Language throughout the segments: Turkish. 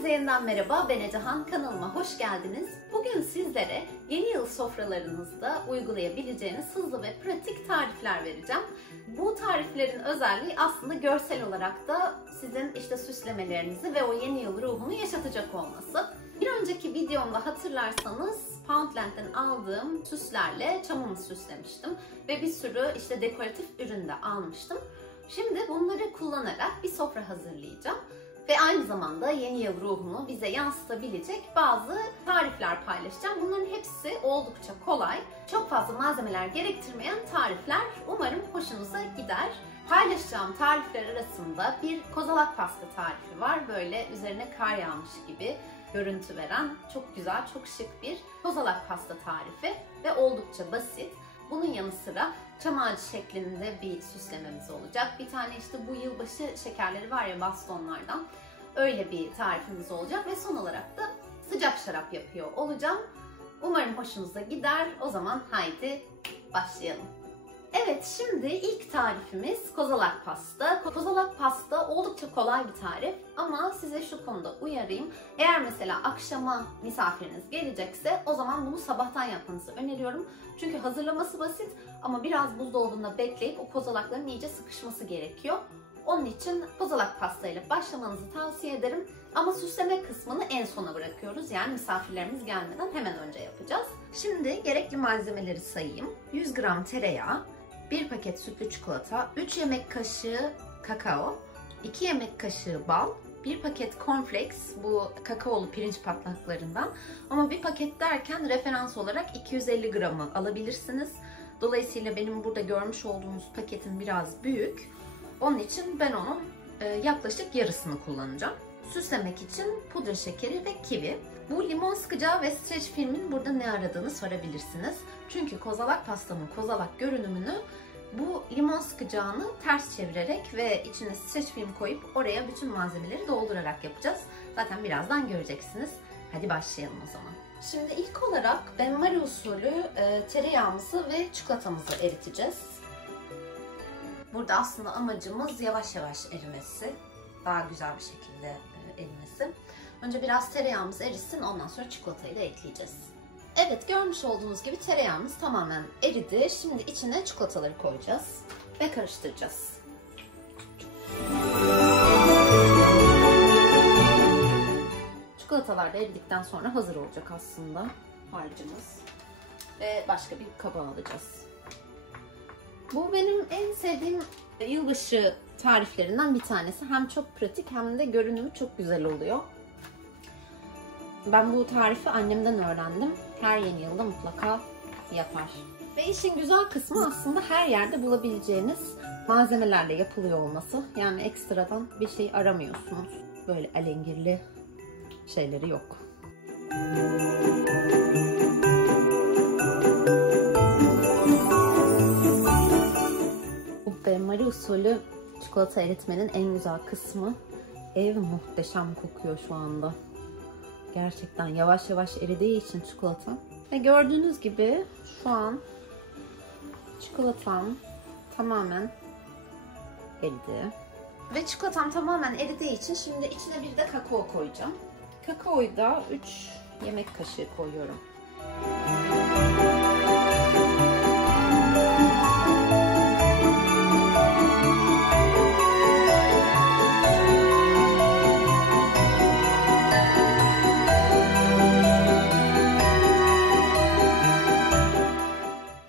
Herkese yeniden merhaba, ben Ecehan. Kanalıma hoş geldiniz. Bugün sizlere yeni yıl sofralarınızda uygulayabileceğiniz hızlı ve pratik tarifler vereceğim. Bu tariflerin özelliği aslında görsel olarak da sizin süslemelerinizi ve o yeni yıl ruhunu yaşatacak olması. Bir önceki videomda hatırlarsanız Poundland'den aldığım süslerle çamımı süslemiştim ve bir sürü dekoratif ürün de almıştım. Şimdi bunları kullanarak bir sofra hazırlayacağım. Ve aynı zamanda yeni yıl ruhunu bize yansıtabilecek bazı tarifler paylaşacağım. Bunların hepsi oldukça kolay, çok fazla malzemeler gerektirmeyen tarifler. Umarım hoşunuza gider. Paylaşacağım tarifler arasında bir kozalak pasta tarifi var. Böyle üzerine kar yağmış gibi görüntü veren çok güzel, çok şık bir kozalak pasta tarifi ve oldukça basit. Bunun yanı sıra çam ağacı şeklinde bir süslememiz olacak. Bir tane bu yılbaşı şekerleri var ya, bastonlardan. Öyle bir tarifimiz olacak ve son olarak da sıcak şarap yapıyor olacağım. Umarım hoşunuza gider. O zaman haydi başlayalım. Evet, şimdi ilk tarifimiz kozalak pasta. Kozalak pasta oldukça kolay bir tarif ama size şu konuda uyarayım. Eğer mesela akşama misafiriniz gelecekse o zaman bunu sabahtan yapmanızı öneriyorum. Çünkü hazırlaması basit ama biraz buzdolabında bekleyip o kozalakların iyice sıkışması gerekiyor. Onun için kozalak pastayla başlamanızı tavsiye ederim. Ama süsleme kısmını en sona bırakıyoruz. Yani misafirlerimiz gelmeden hemen önce yapacağız. Şimdi gerekli malzemeleri sayayım. 100 gram tereyağı, 1 paket sütlü çikolata, 3 yemek kaşığı kakao, 2 yemek kaşığı bal, 1 paket cornflakes, bu kakaolu pirinç patlaklarından. Ama bir paket derken referans olarak 250 gramı alabilirsiniz. Dolayısıyla benim burada görmüş olduğunuz paketin biraz büyük. Onun için ben onun yaklaşık yarısını kullanacağım. Süslemek için pudra şekeri ve kivi. Bu limon sıkacağı ve streç filmin burada ne aradığını sorabilirsiniz. Çünkü kozalak pastamın kozalak görünümünü bu limon sıkacağını ters çevirerek ve içine streç film koyup oraya bütün malzemeleri doldurarak yapacağız. Zaten birazdan göreceksiniz. Hadi başlayalım o zaman. Şimdi ilk olarak benmari usulü tereyağımızı ve çikolatamızı eriteceğiz. Burada aslında amacımız yavaş yavaş erimesi. Daha güzel bir şekilde erimesi. Önce biraz tereyağımız erisin, ondan sonra çikolatayı da ekleyeceğiz. Evet, görmüş olduğunuz gibi tereyağımız tamamen eridi. Şimdi içine çikolataları koyacağız ve karıştıracağız. Çikolatalar da eridikten sonra hazır olacak aslında harcımız. Ve başka bir kaba alacağız. Bu benim en sevdiğim yılbaşı tariflerinden bir tanesi. Hem çok pratik hem de görünümü çok güzel oluyor. Ben bu tarifi annemden öğrendim. Her yeni yılda mutlaka yapar. Ve işin güzel kısmı aslında her yerde bulabileceğiniz malzemelerle yapılıyor olması. Yani ekstradan bir şey aramıyorsunuz. Böyle alengirli şeyleri yok. Bu benmari usulü çikolata eritmenin en güzel kısmı, ev muhteşem kokuyor şu anda. Gerçekten yavaş yavaş eridiği için çikolata. Ve gördüğünüz gibi şu an çikolatam tamamen eridi. Ve çikolatam tamamen eridiği için şimdi içine bir de kakao koyacağım. Kakaoyu da 3 yemek kaşığı koyuyorum.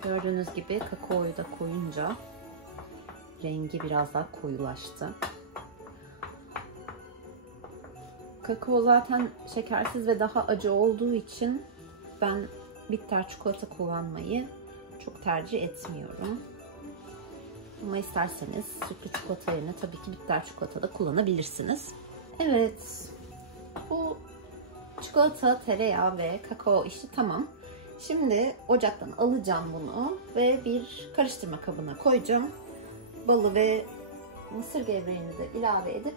Gördüğünüz gibi kakaoyu da koyunca rengi biraz daha koyulaştı. Kakao zaten şekersiz ve daha acı olduğu için ben bitter çikolata kullanmayı çok tercih etmiyorum. Ama isterseniz sütlü çikolata yerine tabii ki bitter çikolata da kullanabilirsiniz. Evet, bu çikolata, tereyağı ve kakao işi tamam. Şimdi ocaktan alacağım bunu ve bir karıştırma kabına koyacağım. Balı ve mısır gevreğini de ilave edip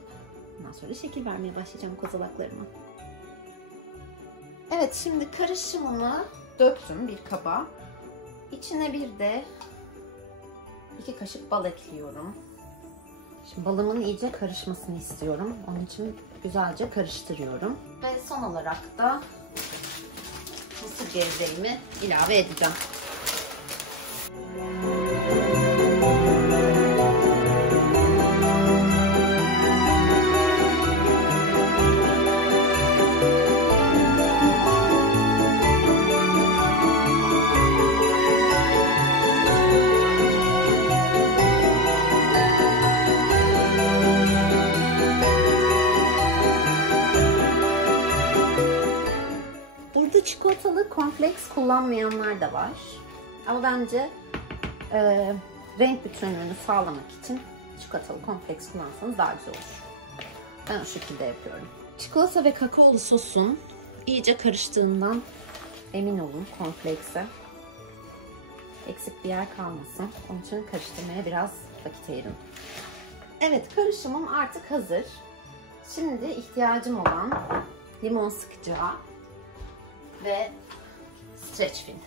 ondan sonra şekil vermeye başlayacağım kozalaklarıma. Evet, şimdi karışımımı döktüm bir kaba. İçine bir de 2 kaşık bal ekliyorum. Şimdi balımın iyice karışmasını istiyorum. Onun için güzelce karıştırıyorum. Ve son olarak da mısır gevreğimi ilave edeceğim. Çikolatalı cornflakes kullanmayanlar da var. Ama bence renk bütünlüğünü sağlamak için çikolatalı cornflakes kullansanız daha güzel olur. Ben o şekilde yapıyorum. Çikolata ve kakaolu sosun iyice karıştığından emin olun cornflakes'e. Eksik bir yer kalmasın. Onun için karıştırmaya biraz vakit ayırın. Evet, karışımım artık hazır. Şimdi ihtiyacım olan limon sıkacağı ve streç film.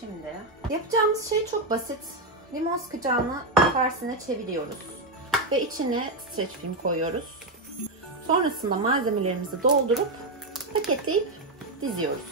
Şimdi yapacağımız şey çok basit. Limon sıkacağını tersine çeviriyoruz ve içine streç film koyuyoruz. Sonrasında malzemelerimizi doldurup paketleyip diziyoruz.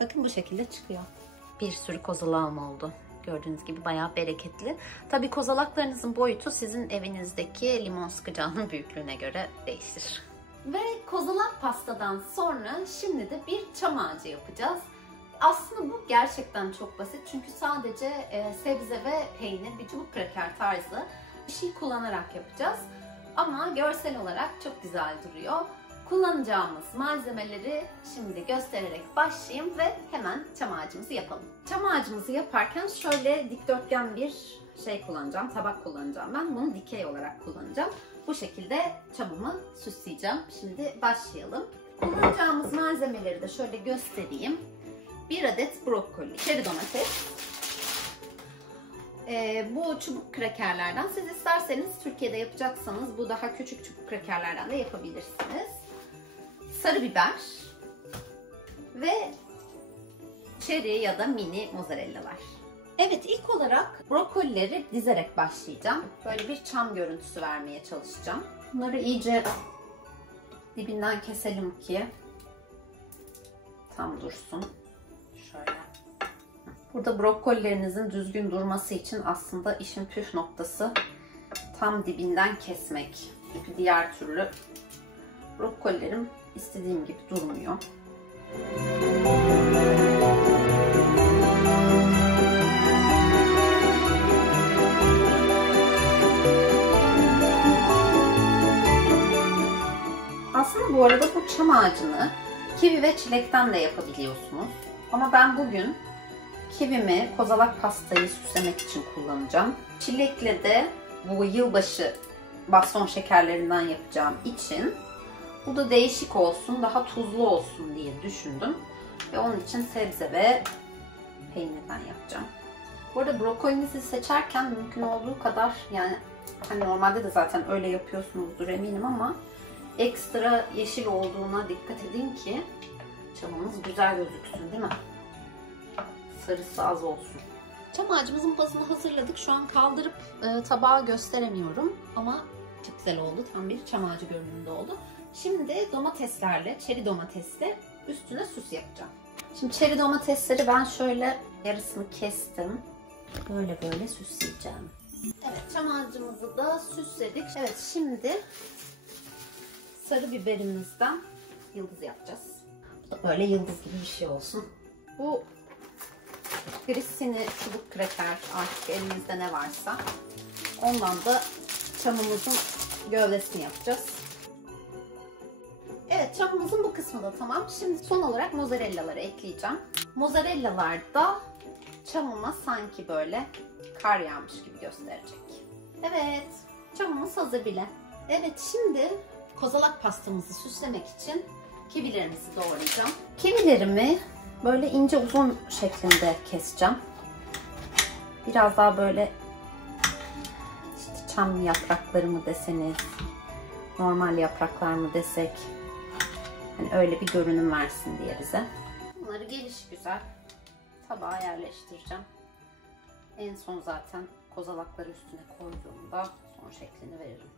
Bakın bu şekilde çıkıyor. Bir sürü kozalağım oldu. Gördüğünüz gibi bayağı bereketli. Tabii kozalaklarınızın boyutu sizin evinizdeki limon sıkacağının büyüklüğüne göre değişir. Ve kozalak pastadan sonra şimdi de bir çam ağacı yapacağız. Aslında bu gerçekten çok basit. Çünkü sadece sebze ve peynir, bir çubuk kraker tarzı bir şey kullanarak yapacağız. Ama görsel olarak çok güzel duruyor. Kullanacağımız malzemeleri şimdi göstererek başlayayım ve hemen çam ağacımızı yapalım. Çam ağacımızı yaparken şöyle dikdörtgen bir şey kullanacağım, tabak kullanacağım. Ben bunu dikey olarak kullanacağım. Bu şekilde çamımı süsleyeceğim. Şimdi başlayalım. Kullanacağımız malzemeleri de şöyle göstereyim. 1 adet brokoli, çeri domates. Bu çubuk krakerlerden, siz isterseniz Türkiye'de yapacaksanız bu daha küçük çubuk krakerlerden de yapabilirsiniz. Sarı biber ve çeri ya da mini mozzarellalar. Evet, ilk olarak brokolileri dizerek başlayacağım. Böyle bir çam görüntüsü vermeye çalışacağım. Bunları iyice dibinden keselim ki tam dursun. Şöyle. Burada brokolilerinizin düzgün durması için aslında işin püf noktası tam dibinden kesmek. Çünkü diğer türlü brokolilerim istediğim gibi durmuyor. Aslında bu arada bu çam ağacını kivi ve çilekten de yapabiliyorsunuz. Ama ben bugün kivimi kozalak pastayı süslemek için kullanacağım. Çilekle de bu yılbaşı baston şekerlerinden yapacağım için bu da değişik olsun, daha tuzlu olsun diye düşündüm. Ve onun için sebze ve peynirden yapacağım. Bu arada brokolinizi seçerken mümkün olduğu kadar, yani hani normalde de zaten öyle yapıyorsunuzdur eminim ama ekstra yeşil olduğuna dikkat edin ki çamımız güzel gözüksün, değil mi? Sarısı az olsun. Çam ağacımızın bazını hazırladık. Şu an kaldırıp tabağa gösteremiyorum ama çok güzel oldu. Tam bir çam ağacı görünümünde oldu. Şimdi domateslerle, çeri domatesle üstüne süs yapacağım. Şimdi çeri domatesleri ben şöyle yarısını kestim. Böyle böyle süsleyeceğim. Evet, çam ağacımızı da süsledik. Evet, şimdi sarı biberimizden yıldız yapacağız. Bu da böyle yıldız gibi bir şey olsun. Bu grissini, çubuk kraker, artık elimizde ne varsa ondan da çamımızın gövdesini yapacağız. Evet, çamımızın bu kısmı da tamam. Şimdi son olarak mozzarellaları ekleyeceğim. Mozzarellalar da çamıma sanki böyle kar yağmış gibi gösterecek. Evet, çamımız hazır bile. Evet, şimdi kozalak pastamızı süslemek için kivilerimizi doğrayacağım. Kivilerimi böyle ince uzun şeklinde keseceğim. Biraz daha böyle işte çam yaprakları mı deseniz, normal yapraklar mı desek, hani öyle bir görünüm versin diye bize. Bunları gelişigüzel tabağa yerleştireceğim. En son zaten kozalakları üstüne koyduğumda son şeklini veririm.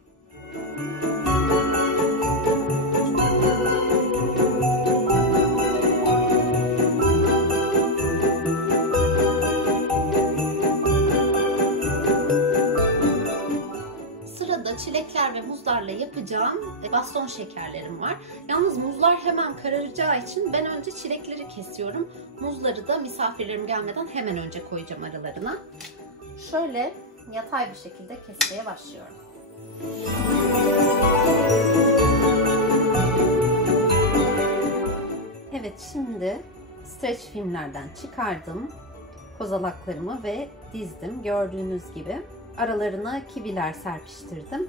Sırada çilekler ve muzlarla yapacağım baston şekerlerim var. Yalnız muzlar hemen kararacağı için ben önce çilekleri kesiyorum. Muzları da misafirlerim gelmeden hemen önce koyacağım aralarına. Şöyle yatay bir şekilde kesmeye başlıyorum. Evet, şimdi streç filmlerden çıkardım kozalaklarımı ve dizdim. Gördüğünüz gibi aralarına kiviler serpiştirdim.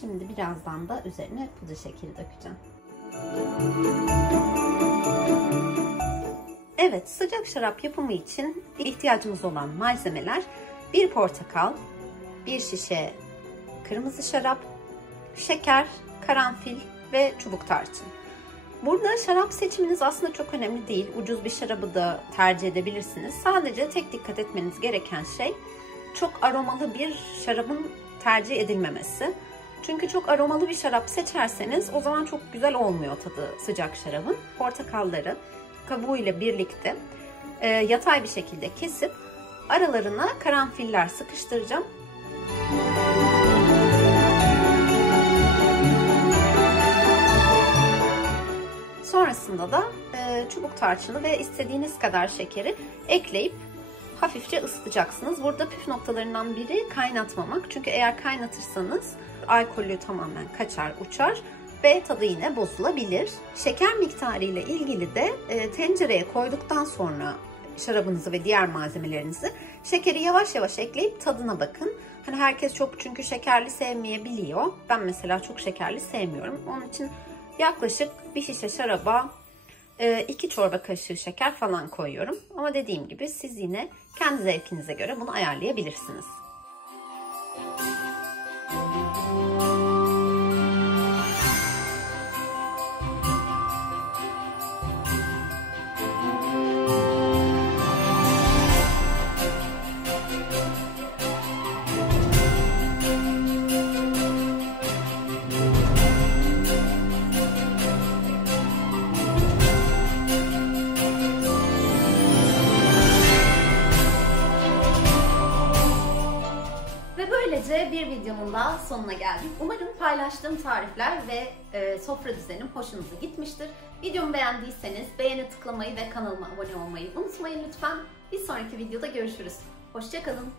Şimdi birazdan da üzerine pudra şekeri dökeceğim. Evet, sıcak şarap yapımı için ihtiyacımız olan malzemeler: bir portakal, bir şişe kırmızı şarap, şeker, karanfil ve çubuk tarçın. Burada şarap seçiminiz aslında çok önemli değil. Ucuz bir şarabı da tercih edebilirsiniz. Sadece tek dikkat etmeniz gereken şey çok aromalı bir şarabın tercih edilmemesi. Çünkü çok aromalı bir şarap seçerseniz o zaman çok güzel olmuyor tadı sıcak şarabın. Portakalları kabuğuyla birlikte yatay bir şekilde kesip aralarına karanfiller sıkıştıracağım. Sonrasında da çubuk tarçını ve istediğiniz kadar şekeri ekleyip hafifçe ısıtacaksınız. Burada püf noktalarından biri kaynatmamak. Çünkü eğer kaynatırsanız alkolü tamamen kaçar, uçar ve tadı yine bozulabilir. Şeker miktarı ile ilgili de tencereye koyduktan sonra şarabınızı ve diğer malzemelerinizi şekeri yavaş yavaş ekleyip tadına bakın. Hani herkes çok çünkü şekerli sevmeyebiliyor. Ben mesela çok şekerli sevmiyorum. Onun için yaklaşık bir şişe şaraba 2 çorba kaşığı şeker falan koyuyorum. Ama dediğim gibi siz yine kendi zevkinize göre bunu ayarlayabilirsiniz. Böylece bir videonun daha sonuna geldik. Umarım paylaştığım tarifler ve sofra düzenim hoşunuza gitmiştir. Videomu beğendiyseniz beğeni tıklamayı ve kanalıma abone olmayı unutmayın lütfen. Bir sonraki videoda görüşürüz. Hoşça kalın.